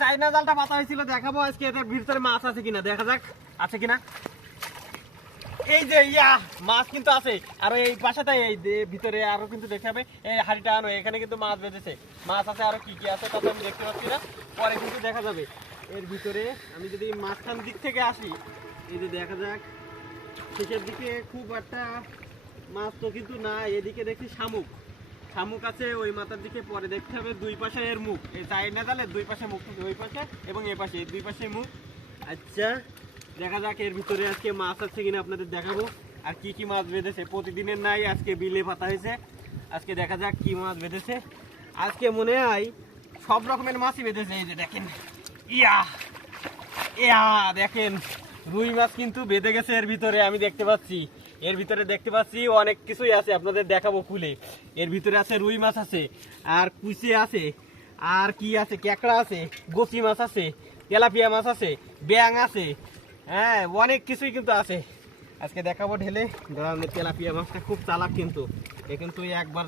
চাইনা জালটা পাতা হয়েছিল, দেখাবো আজকে এটার ভিতরে মাছ আছে কিনা, দেখা যাক আছে কিনা। এই যে মাছ কিন্তু আছে, আর এই পাশাটাই এই ভিতরে আরো কিন্তু দেখতে হবে। এই হাড়িটা আনো, এখানে কিন্তু মাছ বেঁধেছে, মাছ আছে, আরো কি কি আছে তা তো আমি দেখতে পাচ্ছি না, পরে কিন্তু দেখা যাবে। এর ভিতরে আমি যদি মাঝখান দিক থেকে আসি, এই যে দেখা যাক শেষের দিকে খুব একটা মাছ তো কিন্তু না, এদিকে দেখি শামুক, শামুক আছে ওই মাথার দিকে, পরে দেখতে হবে দুই পাশে এর মুখ, এই চাইনা জালের দুই পাশে মুখ, ওই পাশে এবং এ পাশে, এই দুই পাশে মুখ। আচ্ছা দেখা যাক এর ভিতরে আজকে মাছ আছে কিনা আপনাদের দেখাবো, আর কি কি মাছ বেঁধেছে। প্রতিদিনের নাই, আজকে বিলে পাতা হয়েছে, আজকে দেখা যাক কি মাছ বেঁধেছে। আজকে মনে হয় সব রকমের মাছই বেঁধেছে। এই যে দেখেন, ইয়া ইয়া দেখেন রুই মাছ কিন্তু বেঁধে গেছে এর ভিতরে, আমি দেখতে পাচ্ছি এর ভিতরে, দেখতে পাচ্ছি অনেক কিছুই আছে, আপনাদের দেখাবো খুলে। এর ভিতরে আছে রুই মাছ আছে, আর কুচে আছে, আর কি আছে, ক্যাকড়া আছে, গোচি মাছ আছে, তেলাপিয়া মাছ আছে, ব্যাং আছে, হ্যাঁ অনেক কিছুই কিন্তু আছে। আজকে দেখাবো ঢেলে। তেলাপিয়া মাছটা খুব চালাক কিন্তু, এ কিন্তু একবার